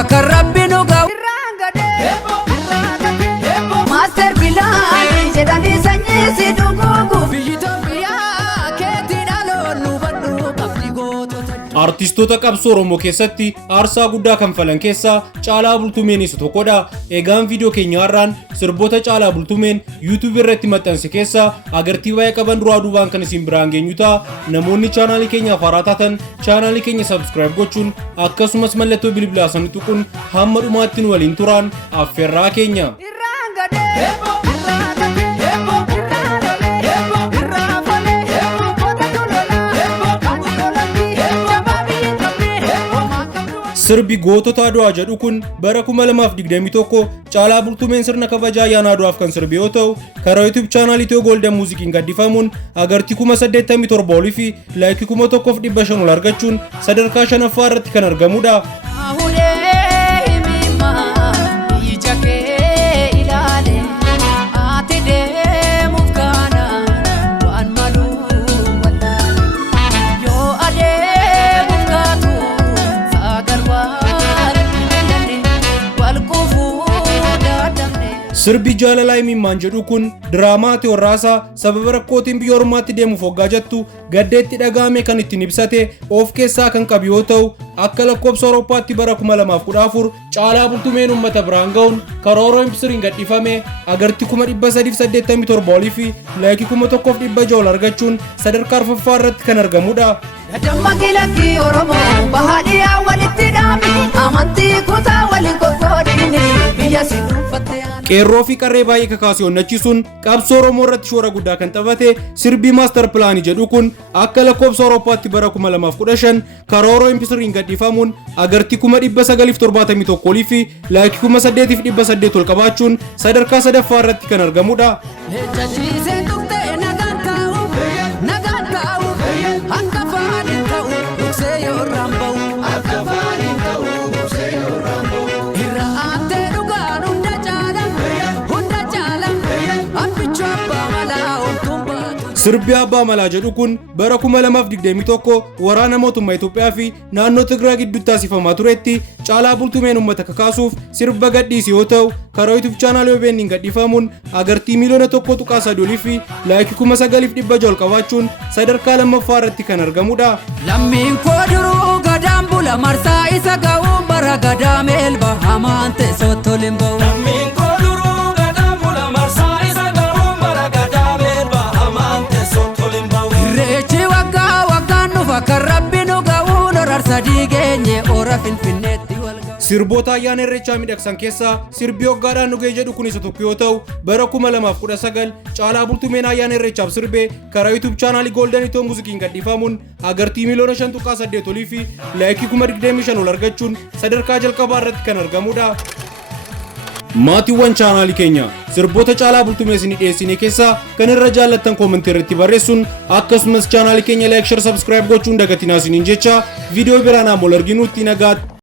dhufa kan rabbi nu ga'u. Master Bilal jedhanii sanyii si dhuguugu. Biyyi Itoophiyaa keetiin dhaloon nu badhu qabdi gootota. Artistoota qabsoo Oromoo keessatti aarsaa guddaa kan falan keessaa Caalaa Bultumeen isa tokkodha. Egaan viidiyoo keenya har'aan sirboota Caalaa Bultumeen YouTube irratti maxxanse keessaa agartii baay'ee qaban duraa duubaan kan isin biraan geenyu ta'a. Namoonni chaanaalii keenyaaf haaraa taatan chaanaalii keenya subscribe gochuun akkasumas mallattoo bilbilaa sana tuquun hamma dhumaatti nu waliin turaan affeerraa keenya. Sirbi gootota Adwaa jedhu kun bara 2021 Caalaa Bultumeen sirna kabajaa ayyaana Adwaaf kan sirbe yoo ta'u, karaa YouTube chaanal Itiyoo Golden Muuzikiin gaddifamuun agartii 87,000 olii fi laayikii 1,500 ol argachuun sadarkaa 5ffaa irratti kan argamudha. Sirbi jaalalaa imimmaan jedhu kun diraamaa Teworraasaa sababa rakkootiin biyya ormaatti deemuuf hoggaa jettu gaddeetti dhaga'ame kan ittiin ibsate of keessaa kan qabu yoo ta'u, akka lakkoobsa Awurooppaatti bara 2014 Caalaa Bultumeen uummata biraan ga'uun karoora Impsiriin gadhiifame agartii 387 olii fi laayikii 1,100 ol argachuun sadarkaa 4ffaa irratti kan argamudha. Dammaqilakki Oromoo bahaadhiyaa walitti dhaabni amantii kutaa waliin qoqqoodini biyya si dhuunfatte. Qeerroo fi qarree baay'ee kakaasee onnachiisuun qabsoo Oromoo irratti shoora guddaa kan taphate sirbi Maaster Pilaanii jedhu kun akka lakkoobsa Awurooppaatti bara 2015 karoora Impsiriin gadhiifamuun agartii 971 olii fi laayikii 8,800 ol qabaachuun sadarkaa 3ffaa irratti kan argamudha. Sirbi Abbaa Malaa jedhu kun bara 2021 waraana mootummaa Itoophiyaa fi naannoo Tigraay gidduutti taasifamaa turetti Caalaa Bultumeen uummata kakaasuuf sirba gadhiise yoo ta'u, karaa YouTube chaanaalii OBN gadhiifamuun agartii miliyoona 1.3 olii fi laayikii 9,900 ol qabaachuun sadarkaa 2ffaa irratti kan argamudha. Lammiin koo duruu gadaan bula marsaa isa ga'uun bara gadaa meelba hamaan teessoo toliin ba'u. Kan rabbi nu ga'uun sadii geenye ora finfinneetti walga'u. Sirboota ayyaana irreechaa miidhagsan keessaa sirbi hoggaadhaan nu ga'e jedhu kun isa tokko yoo ta'u, bara 2019 Caalaa Bultumeen ayyaana irreechaaf sirbe karaa YouTube chaanaalii Golden Itoo Muuzikiin gadhiifamuun agartii miliyoona 5.8 olii fi laayikii 25,000 ol argachuun sadarkaa jalqabaa irratti kan argamudha. Maatiiwwan chaanaalii keenya sirboota Caalaa Bultumee isin dhiyeessine keessaa kan irra jaallattan koomentii irratti barreessuun akkasumas chaanaalii keenya like, share, subscribe gochuun dagatinaa isiniin jecha viidiyoo biraan ammoo arginuutti nagaatti.